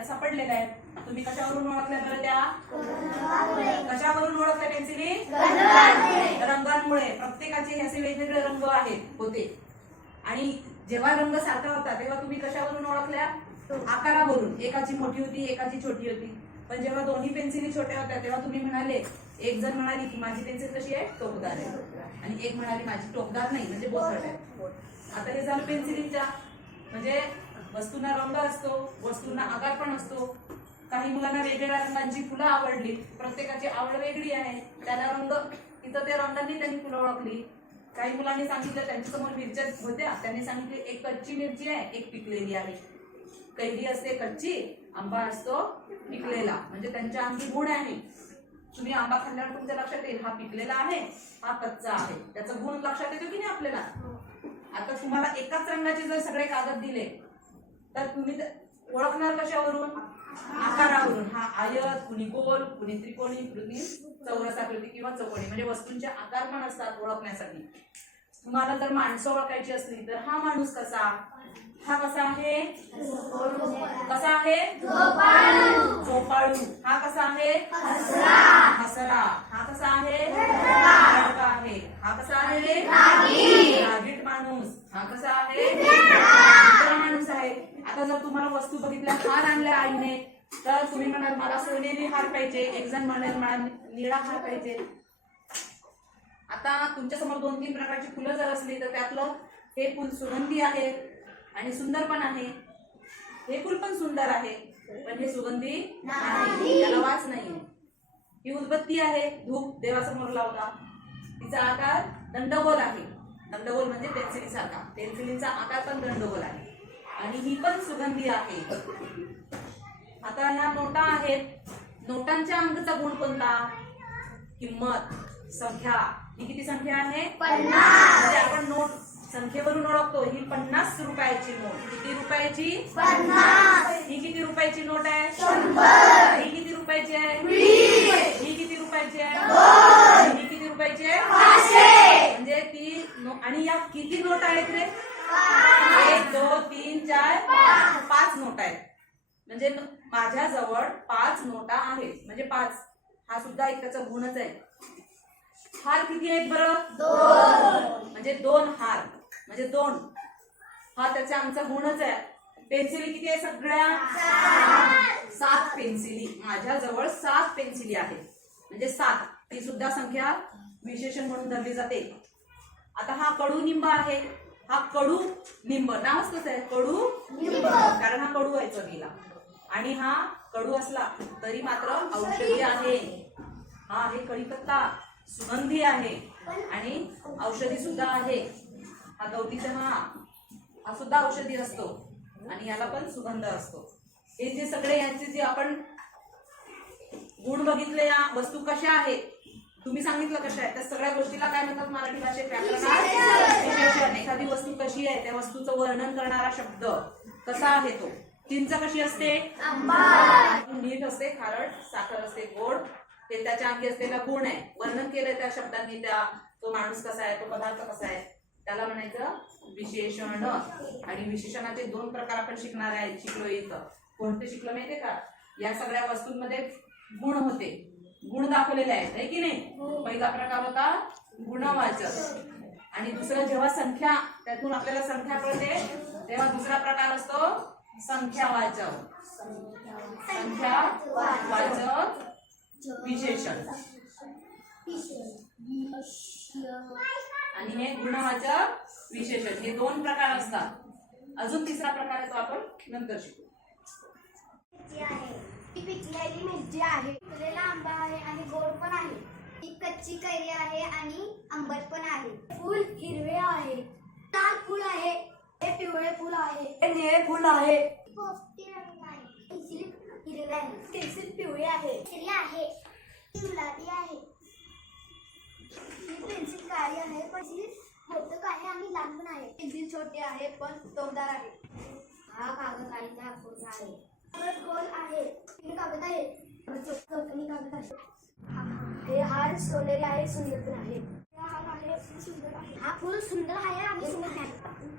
असा पडलेला आहे तुम्ही कशावरून ओळखल्या बरं त्या? कशावरून ओळखल्या पेन्सिली? रंगांमुळे. प्रत्येकाचे असे वेगवेगळे रंग आहेत होते. आणि जेव्हा रंग सारखा होता तेव्हा तुम्ही कशावरून ओळखल्या? आकारावरून. एकाची मोठी होती एकाची छोटी होती. पण जेव्हा दोन्ही पेन्सिली छोट्या होत्या तेव्हा तुम्ही म्हणाले एक जण म्हणाली की माझी पेन्सिल कशी आहे? टोकदार आहे. आणि एक म्हणाली माझी टोकदार नाही म्हणजे बोसट आहे. आता हे झालं पेन्सिलीच्या. म्हणजे वस्तूंना रंग असतो वस्तूंना आकार पण असतो. काही मुलांना वेगवेगळ्या रंगांची फुलं आवडली प्रत्येकाची आवड वेगळी आहे. त्याला रंग इथं त्या रंगांनी त्यांनी फुलं ओळखली. काही मुलांनी सांगितलं त्यांच्यासमोर मिरच्या होत्या. त्यांनी सांगितले एक कच्ची मिरची आहे एक पिकलेली आहे. कैरी असते कच्ची आंबा असतो पिकलेला. म्हणजे त्यांच्या अंगी गुण आहे. तुम्ही आंबा खाल्ल्यावर तुमच्या लक्षात येईल हा पिकलेला आहे हा कच्चा आहे. त्याचा गुण लक्षात येतो की नाही आपल्याला? आता तुम्हाला एकाच रंगाचे जर सगळे कागद दिले तर तुम्ही ओळखणार कशावरून? आकारावरून. हा आयत कुणी गोल कुणी त्रिकोणी कुणी चौरसाकृती किंवा चौकोणी. म्हणजे वस्तूंचे आकार पण असतात ओळखण्यासाठी. तुम्हाला जर माणसं ओळखायची असली तर हा माणूस कसा? हा कसा आहे? कसा आहे? झोपाळू. हा कसा आहे? हसरा. हा कसा आहे. हा कसा आहे? रागीट माणूस. हा कसा आहे? आता जर तुम्हाला वस्तू बघितल्या हार आणल्या आईने तर तुम्ही म्हणाल मला सोनेरी हार पाहिजे एक जण म्हणाल मला निळा हार पाहिजे. आता तुमच्यासमोर दोन तीन प्रकारची फुलं जर असली तर त्यातलं हे फुल सुगंधी आहे आणि सुंदर पण आहे. हे फुल पण सुंदर आहे पण हे सुगंधी नाही त्याला वास नाही ही उदबत्ती आहे धूप देवासमोर लावला तिचा आकार दंडगोल आहे. दंडगोल म्हणजे पेन्सिलीचा सारखा पेन्सिलीचा आकार पण दंडगोल आहे. आणि ही पण सुगंधी आहे. आता ह्या नोटा आहेत. नोटांच्या अंकाचा गुण कोणता? किंमत संख्या. ही किती संख्या आहे? म्हणजे आपण नोट संख्येवरून ओळखतो. ही पन्नास रुपयाची नोट. किती रुपयाची? ही किती रुपयाची नोट आहे? ही किती रुपयाची आहे? ही किती रुपयाची आहे? ही किती रुपयाची आहे? म्हणजे ती आणि या किती नोट आहेत रे? चार पाच नोटा आहेत. म्हणजे माझ्याजवळ पाच नोटा आहेत. म्हणजे पाच. हा सुद्धा एक त्याचा गुणच आहे. हार किती आहेत बरं? म्हणजे दोन हार. म्हणजे दोन. हा त्याचा आमचा गुणच आहे. पेन्सिली किती आहे सगळ्या? सात पेन्सिली. माझ्याजवळ सात पेन्सिली आहेत. म्हणजे सात. ती सुद्धा संख्या विशेषण म्हणून धरली जाते. आता हा कडू निंब आहे. हा कडू निंब. नावच कसं आहे? कडू कारण हा कडू आहे चवीला. आणि हा कडू असला तरी मात्र औषधी आहे. हा आहे कढीपत्ता सुगंधी आहे. आणि औषधी सुद्धा आहे. हा गवती चहा हा सुद्धा औषधी असतो. आणि याला पण सुगंध असतो. हे जे सगळे यांचे जे आपण गुण बघितले या वस्तू कशा आहेत? तुम्ही सांगितलं कशा आहेत? त्या सगळ्या गोष्टीला काय म्हणतात मराठी भाषेत व्याकरणात एखादी वस्तू कशी आहे? त्या वस्तूचं वर्णन करणारा शब्द कसा आहे तो? चिंच कशी असते? मीठ असते खारट साखर असते गोड. हे त्याच्या अंगी असलेला गुण आहे. वर्णन केलंय त्या शब्दांनी त्या तो माणूस कसा आहे? तो पदार्थ कसा आहे? त्याला म्हणायचं विशेषण. आणि विशेषणाचे दोन प्रकार आपण शिकणार आहे शिकलो इथं. कोणते शिकलो माहितीये का? या सगळ्या वस्तूंमध्ये गुण होते. गुण दाखवलेले आहेत है की नाही? पहिला प्रकार होता गुणवाचक. आणि दुसरं जेव्हा संख्या त्यातून आपल्याला संख्या कळते तेव्हा दुसरा प्रकार असतो संख्यावाचक. संख्या वाचक विशेषण. आणि हे गुणवाचक विशेषण. हे दोन प्रकार असतात. अजून तिसरा प्रकार आहे तो आपण नंतर शिकू. ती पिकलेली मिरची आहे. पिकलेला आंबा आहे आणि गोड पण आहे. ती कच्ची कैरी आहे आणि आंबट पण आहे. फूल हिरवे आहे. लाल फूल आहे. हे पिवळे फूल आहे. हे निळे फुल आहे. पोपटी रंग आहे. हिरवे आहे. पिवळे आहे. आहे. ती गुलाबी आहे. ही पेन्सिल काळी आहे पण ही मोठं आहे आणि लहान पण आहे. पेन्सिल छोटी आहे पण टोकदार आहे. हा कागद काळीचा हापूस आहे. गोल आहे. कागद आहे. कागद आहे. हे हार सोनेरी आहे सुंदर पण आहे. हा आहे फुल सुंदर आहे. हा फुल सुंदर आहे आणि आहे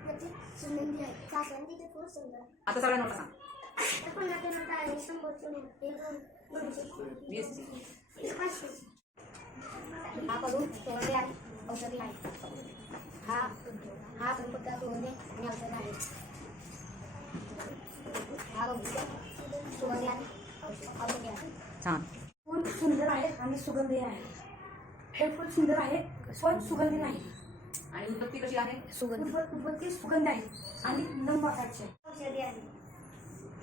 म्हणजे सुगंधी आहे. सासवंतीचे फुल सुंदर आता सगळ्या नोटा सांग. तर कोणाचे नोट आहे? हा करून सुगंधी आहे औषधी आहे हा हा औषध आहे. हा गवतीचा सुगंधी आणि औषधी आहे. छान. फूल सुंदर आहे आणि सुगंधी आहे. हे फूल सुंदर आहे पण सुगंधी नाही. आणि उत्पत्ती कशी आहे? उत्पत्ती उत्पत्ती सुगंध आहे आणि आहे. औषधी आहे.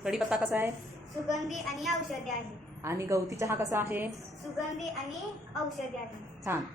कढीपत्ता कसा आहे? सुगंधी आणि औषधी आहे. आणि गवती चहा कसा आहे? सुगंधी आणि औषधी आहे. छान.